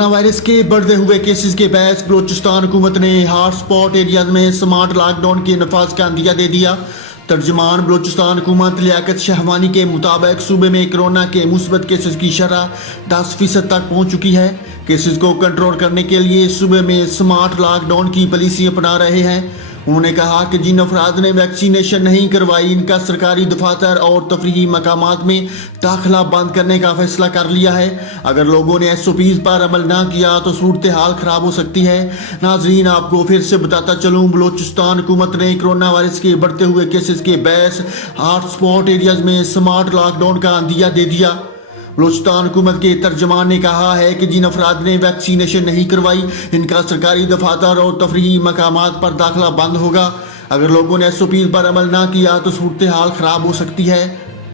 Corona virus के बढ़ते हुए केसेस के बायस बलूचिस्तान हुकूमत ने हॉट स्पॉट एरियाज में स्मार्ट लॉकडाउन के नफाज का अंदिया दे दिया। तर्जमान बलूचिस्तान हुकूमत लियाकत शहवानी के मुताबिक सूबे में कोरोना के मुस्बत केसेस की शरह 10% तक पहुंच चुकी है। केसेस को कंट्रोल करने के लिए सूबे में स्मार्ट लॉकडाउन की पॉलिसी अपना रहे हैं। उन्होंने कहा कि जिन अफराद ने वैक्सीनेशन नहीं करवाई इनका सरकारी दफातर और तफरीही मकामात में दाखिला बंद करने का फैसला कर लिया है। अगर लोगों ने SOPs पर अमल ना किया तो सूरत हाल ख़राब हो सकती है। नाजरीन, आपको फिर से बताता चलूँ, बलूचिस्तान हुकूमत ने कोरोना वायरस के बढ़ते हुए केसेस के बायस हॉट स्पॉट एरियाज में स्मार्ट लॉकडाउन का अंदिया दे दिया। बलूचिस्तान हुकूमत के तर्जमान ने कहा है कि जिन अफराद ने वैक्सीनेशन नहीं करवाई इनका सरकारी दफातर और तफरीही मकामात पर दाखिला बंद होगा। अगर लोगों ने SOPs पर अमल ना किया तो सूरत हाल ख़राब हो सकती है।